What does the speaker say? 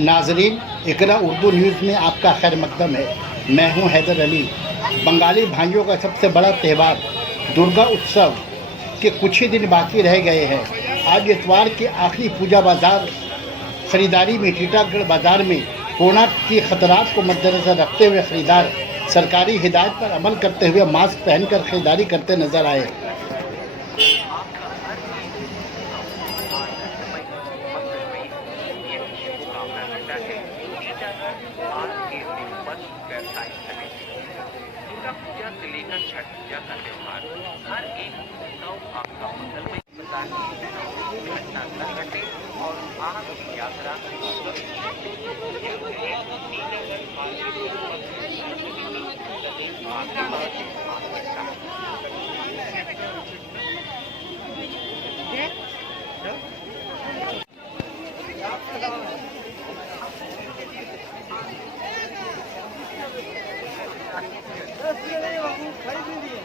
नाजरीन, इकरा उर्दू न्यूज़ में आपका खैर मकदम है। मैं हूं हैदर अली। बंगाली भाइयों का सबसे बड़ा त्यौहार दुर्गा उत्सव के कुछ ही दिन बाकी रह गए हैं। आज इतवार के आखिरी पूजा बाजार खरीदारी में टीटागढ़ बाजार में कोरोना की खतरात को मद्देनजर रखते हुए खरीदार सरकारी हिदायत पर अमल करते हुए मास्क पहनकर खरीदारी करते नजर आए। दुर्गा पूजा से लेकर छठ पूजा का त्योहार हर एक उत्सव आपका मंगलमय बताइए, घटना न घटे और आपकी यात्रा खरीद लीजिए।